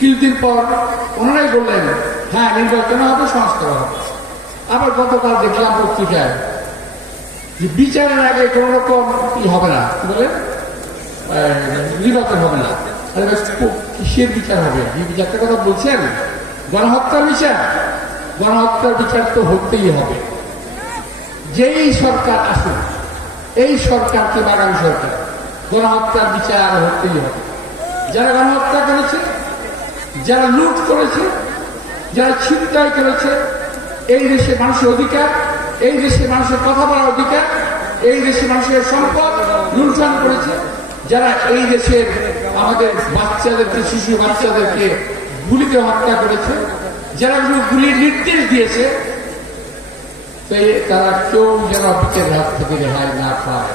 কিছুদিন পর ওনারাই বললেন হ্যাঁ নির্বাচন হবে সংস্কার হবে। আবার গতকাল দেখলাম পত্রিকায় যে বিচারের আগে কোন রকম ই হবে না কি বলে? আহ, নির্বাচন হবে না। কো- কিসের বিচার হবে? এই বিচারটার কথা বলছেন গণহত্যার বিচার। গণহত্যার বিচার তো হতেই হবে। যেই সরকার আসুক এই সরকারকে বাগান সরকার গণহত্যার বিচার হতেই হবে। যারা গণহত্যা করেছে যারা লুট করেছে, যারা ছিনতাই করেছে, এই দেশে মানুষের অধিকার, এই দেশে মানুষের কথা বলার অধিকার, এই দেশে মানুষের সম্পদ লুণ্ঠন করেছে, যারা এই দেশের আমাদের বাচ্চাদেরকে, শিশু বাচ্চাদেরকে গুলিতে হত্যা করেছে, যারা গুলির নির্দেশ দিয়েছে তারা কেউ যেন বিচারের হাত থেকে রেহাই না পায়।